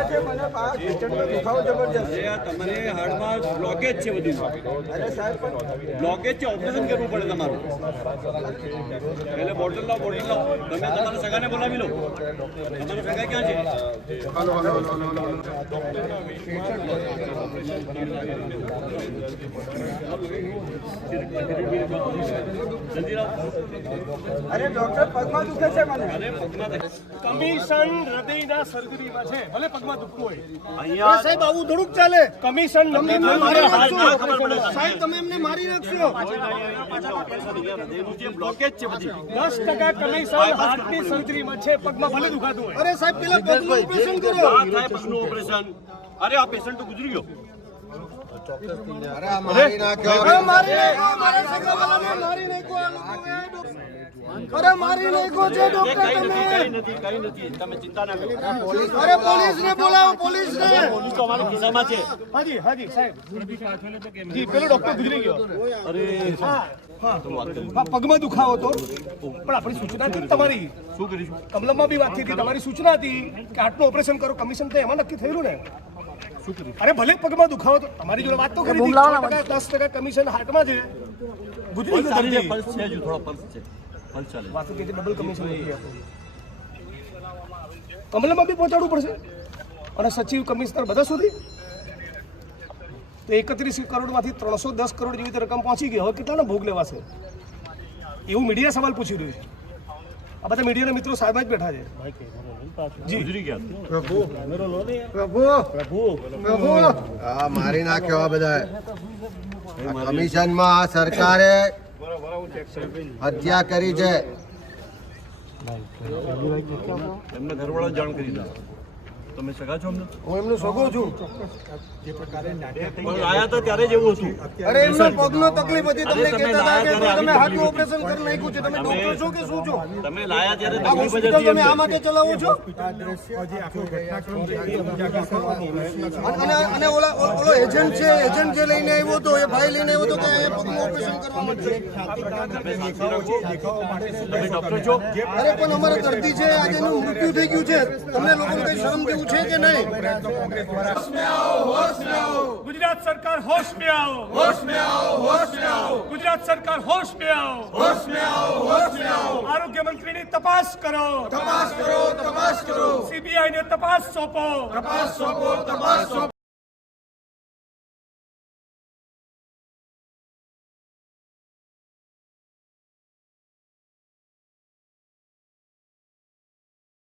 પગમાં મને પા- દુખાવો જબરજસ્ત એ આ હાડમાં બ્લોકેજ છે બધું. અરે સાહેબ પણ બ્લોકેજ છે ઓપરેશન કરવું પડે તમારું. એટલે બોટલ લાવો બોટલ લાવો. તમે તમારા સગાને બોલાવી લો. તમારા સગા ક્યાં છે? જલ્દી લાવો અરે ડોક્ટર પગમાં દુખે છે મને. અરે પગમાં થાય. કમિશન હૃદયના સર્જરીમાં છે. ભલે પગમાં દુખતું હોય. અહીંયા સાહેબ આવું થોડુંક ચાલે. કમિશન નક્કી ના, મારે ના, હાથ ના, ખબર પડે. સાહેબ તમે એમને મારી નાખશો. બ્લોકેજ છે બધી. દસ ટકા કમિશન હાર્ટની સર્જરીમાં છે. પગમાં ભલે દુખાતું હોય. અરે સાહેબ પેલા પગનું ઓપરેશન કરો. આ થાય પગનું ઓપરેશન અરે આ પેશન્ટ તો ગુજરી ગયો. અરે મારી નાખ્યો. અરે મારી નાખ્યો મારા નાખ્યો. આ લોકોએ. અરે મારી નાખો છે ડોક્ટર તમે. કઈ નથી કઈ નથી. તમે ચિંતા ના કરો. અરે પોલીસને બોલાવો પોલીસને. પોલીસ તો અમારા ખિસ્સામાં છે. હાજી હાજી સાહેબ. જી પેલો ડોક્ટર ગુજરી ગયો. અરે હા પગમાં દુખાવો તો પણ આપણી સૂચના હતી તમારી? શું કરીશું? કમલમમાં બી વાત થઈ હતી. તમારી સૂચના હતી કે આટલું ઓપરેશન કરો કમિશન તો એમાં નક્કી થયેલું ને. અરે ભલે પગમાં દુખાવો તો તમારી જોડે વાત તો કરી દસ ટકા કમિશન હાથમાં છે. ગુજરી ગયો પલ્સ છે થોડો પલ્સ છે. ડબલ કમિશન કમલમાં બી પહોંચાડવું પડશે. અને સચિવ કમિશનર બધા સુધી? તો એકત્રીસ કરોડમાંથી ત્રણસો દસ કરોડ જેવી રીતે રકમ પહોંચી ગઈ. હવે કેટલાનો ભોગ લેવાશે? એવું મીડિયા સવાલ પૂછી રહ્યું છે. આ બધા મીડિયાના મિત્રો સાહેબ જ બેઠા છે. પ્રભુ. પ્રભુ. પ્રભુ. મારી નાખ્યો આ બધા કમિશનમાં આ સરકારે હત્યા કરી છે. એમને ઘરવાળા જાણ કરી દો તમે સગા છો અમને? હું એમનો સગો છું. પણ આયા હતા ત્યારે જ એવું હતું. અરે એમનો પગનો તકલીફ હતી. તમને કહેતા હતા કે તમે હાથનું ઓપરેશન કરી નાખ્યું છે. તમે ડોક્ટર છો કે શું છો? તમે લાયા ત્યારે આ તકલીફ જ હતી તમે આ માટે ચલાવો છો? અને અને ઓલા ઓલો એજન્ટ છે એજન્ટ જે લઈને આવ્યો હતો એ ભાઈ લઈને આવ્યો હતો કે પગનું ઓપરેશન કરવા માટે. તમે ડોક્ટર છો? અરે પણ અમારા દર્દી છે આજે એનું મૃત્યુ થઈ ગયું છે. તમને લોકોને કઈ શરમ છે કે નહીં? ગુજરાત સરકાર હોશ મે આવો. હોશ મે આવો હોશ મે આવો ગુજરાત સરકાર હોશ મે આવો. હોશ મે આવો હોશ મે આવો આરોગ્ય મંત્રીની તપાસ કરો. તપાસ કરો તપાસ કરો. સીબીઆઈ ને તપાસ સોંપો. તપાસ સોંપો તપાસ સોંપો.